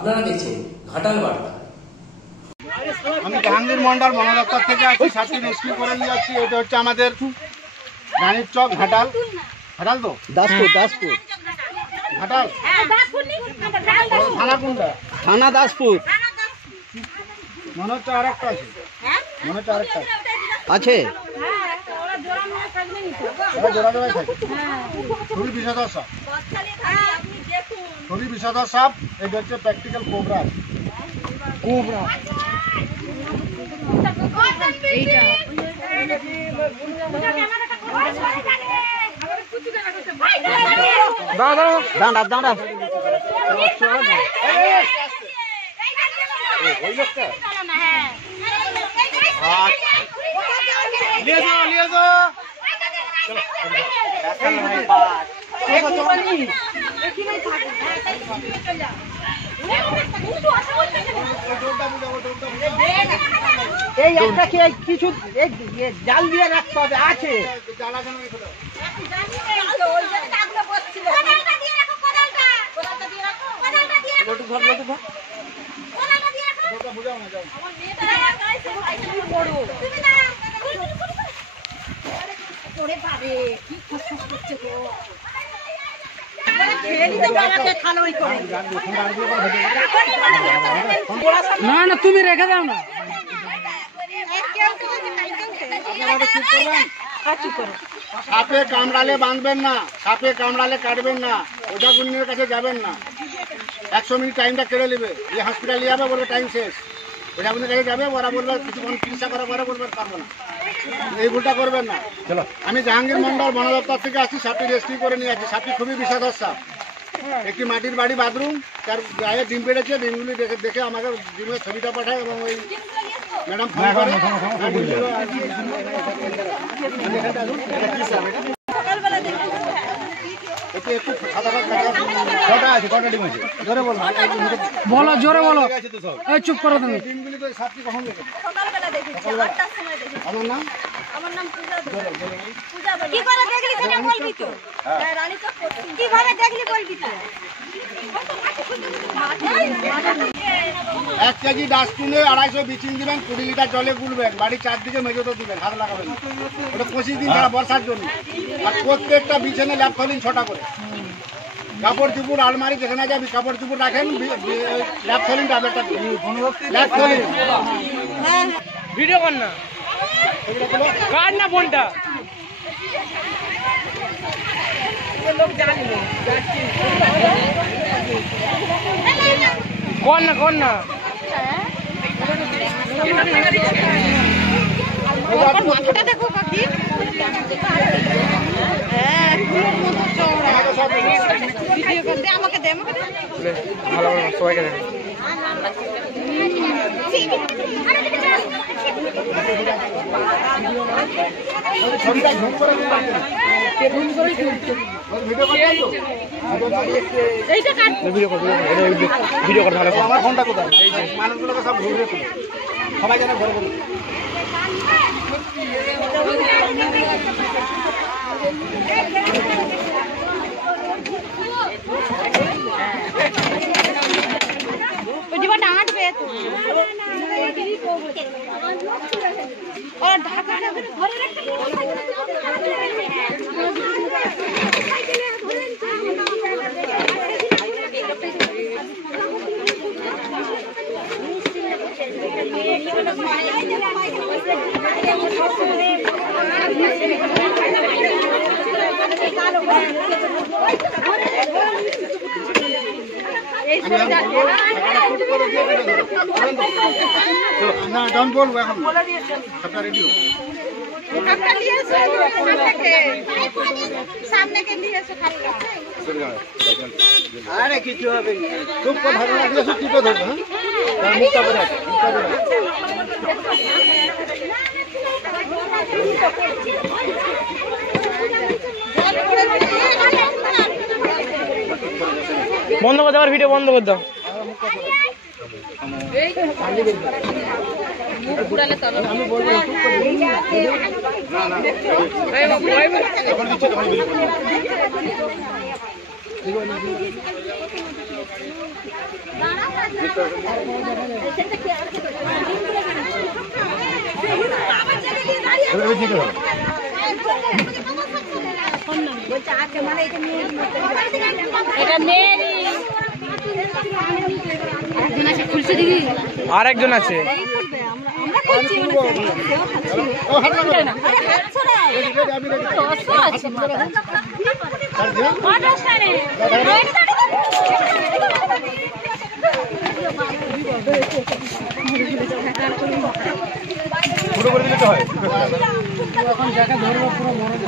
আপনারা দেখছেন ঘাটাল বার্তা। আমি জাহাঙ্গীর মন্ডল বন দপ্তর থেকে আছি, সাপটি রেস্কিউ করে নিয়ে যাচ্ছি। এটা হচ্ছে আমাদের রানীর চক ঘাটাল। ঘাটাল তো দাসপুর দাসপুর ঘাটাল থানা কোনটা? থানা দাসপুর মনে হচ্ছে আর একটা আছে, মনে হচ্ছে আর একটা আছে। জোড়া জোড়াই থাকে। খুবই বিষধর সাপ, খুবই বিষধর সাপ। এটা হচ্ছে প্র্যাকটিক্যাল কোবরা। কোবরা দাঁড়া দাঁড়া এই একটা কিছু জাল দিয়ে রাখতে হবে। আছে না না তুমি রেখে দাও না। সাপে কামড়ালে বাঁধবেন না, সাপে কামড়ালে কাটবেন না, ওঝা গুণিনের কাছে যাবেন না। 100 মিনিট টাইমটা কেড়ে নেবে। এই হসপিটালে যাবে, বলবে টাইম শেষ। ওঝা গুণিনের কাছে যাবে, ওরা বলবে কিছুক্ষণ চিকিৎসা করার পরে বলবে পারবো না। এই ভুলটা করবেন না। চলো, আমি জাহাঙ্গীর মন্ডল বন দপ্তর থেকে আসছি, সাপটি রেস্কিউ করে নিয়ে আসছি। সাপটি খুবই বিষধর সাপ। একটি মাটির বাড়ি বাথরুম, তার গায়ে ডিম পেড়েছে। ডিমগুলি দেখে আমাকে ডিমের ছবিটা পাঠায় এবং ওই ম্যাডাম ফোন করে। বলো জোরে বলো, চুপ করো তুমি। আমার নাম এক কেজি ডাস্টবিনে 250 বিচিং দিবেন, 20 লিটার জলে গুলবেন, বাড়ির চারদিকে মেঝেতে দিবেন, হাত লাগাবেন। ওটা 25 দিন ছাড়া বর্ষার জন্য। আর প্রত্যেকটা বিছানে ল্যাপথলিন 6টা করে। কাপড় চুপড় আলমারি যেখানে যাবি কাপড় চুপড় রাখেন, ল্যাপথলিন ট্যাবলেটটা ল্যাপথলিন। ভিডিও কর না, কার না ফোনটা কর না কর না। মাথাটা দেখো কাকি, আমাকে দে ভালো সবাইকে দে। ভিডিও কর ভালো। আমার ফোনটা কোথায়? মানুষগুলোকে সব ঘুরে সবাই যেন ঘরে ঘুরে। না ডাউন বলবো এখন সবটা রেডি हो খাপটা নিয়ে এসো, সামনে কে নিয়ে এসো খাপটা। আরে কিছু হবে না, খুব কথা না দিলে সব টিপে ধরবে। হ্যাঁ মুখটা বের আছে, মুখটা বের আছে। বন্ধ করে দাও, ভিডিও বন্ধ করে দাও। এটা মেয়েরই আর একজন আছে। ও হাত লাগো না। আমি পুরো করে দিলে তো হয়। এখন যাকে ধরবো পুরো মরণ